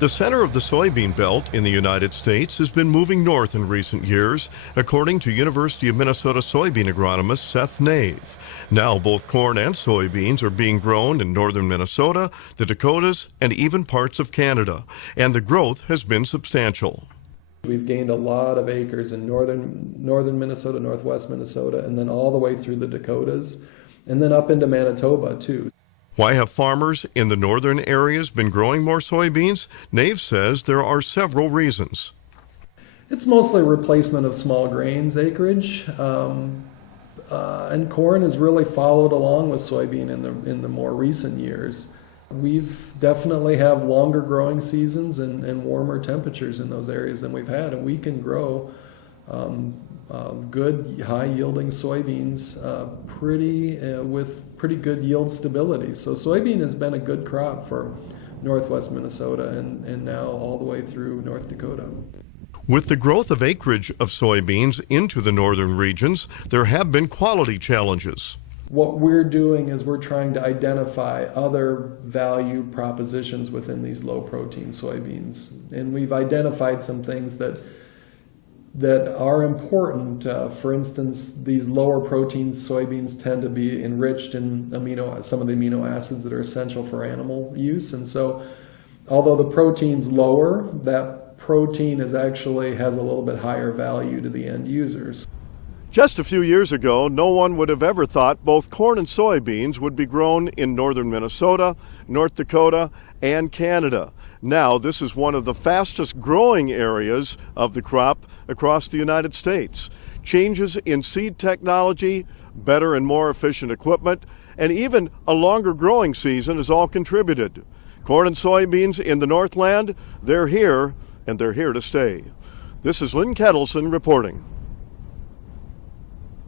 The center of the soybean belt in the United States has been moving north in recent years, according to University of Minnesota soybean agronomist Seth Nave. Now both corn and soybeans are being grown in northern Minnesota, the Dakotas, and even parts of Canada, and the growth has been substantial. We've gained a lot of acres in northern Minnesota, northwest Minnesota, and then all the way through the Dakotas, and then up into Manitoba too. Why have farmers in the northern areas been growing more soybeans? Nave says there are several reasons. It's mostly replacement of small grains acreage, and corn has really followed along with soybean in the more recent years. We've definitely have longer growing seasons and warmer temperatures in those areas than we've had, and we can grow good high-yielding soybeans with pretty good yield stability. So soybean has been a good crop for northwest Minnesota and now all the way through North Dakota. With the growth of acreage of soybeans into the northern regions, there have been quality challenges. What we're doing is we're trying to identify other value propositions within these low-protein soybeans. And we've identified some things that are important. For instance, these lower protein soybeans tend to be enriched in some of the amino acids that are essential for animal use. And so although the protein's lower, that protein has a little bit higher value to the end users. Just a few years ago, no one would have ever thought both corn and soybeans would be grown in northern Minnesota, North Dakota, and Canada. Now, this is one of the fastest growing areas of the crop across the United States. Changes in seed technology, better and more efficient equipment, and even a longer growing season has all contributed. Corn and soybeans in the Northland, they're here, and they're here to stay. This is Lynn Ketelsen reporting.